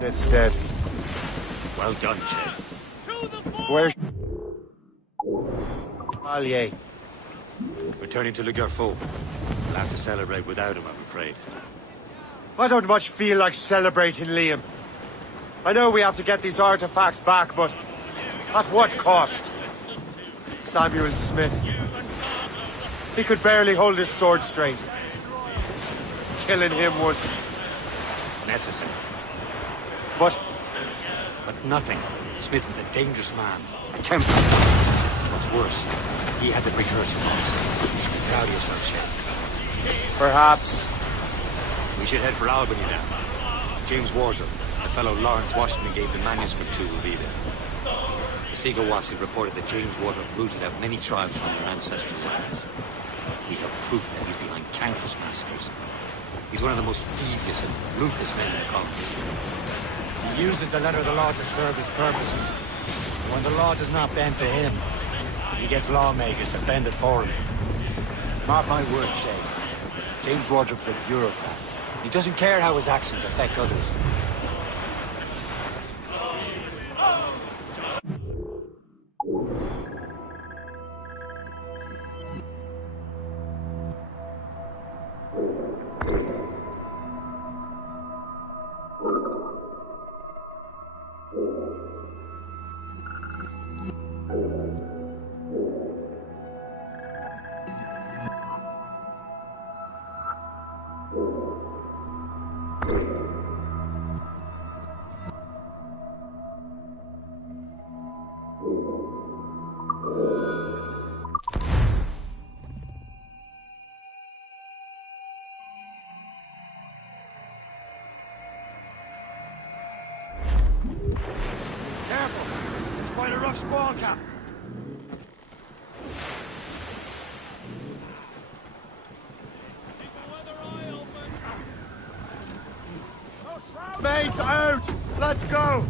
It's dead. Well done, Shay. Where's Allier? Returning to Le Garfaux. We'll have to celebrate without him, I'm afraid. I don't much feel like celebrating, Liam. I know we have to get these artifacts back, but at what cost? Samuel Smith. He could barely hold his sword straight. Killing him was Necessary. But nothing. Smith was a dangerous man. A templar. What's worse, he had the precursor box. You should be proud of yourself, Shay. perhaps. We should head for Albany now. James Wardle, the fellow Lawrence Washington gave the manuscript to, will be there. The Sigawasi reported that James Wardle rooted out many tribes from their ancestral lands. We have proof that he's behind countless massacres. He's one of the most devious and ruthless men in the colony. He uses the letter of the law to serve his purposes. When the law does not bend to him, he gets lawmakers to bend it for him. Mark my words, Shay. James Wardrop's a bureaucrat. He doesn't care how his actions affect others. Careful! It's quite a rough squall, Cap. Mates out! Let's go!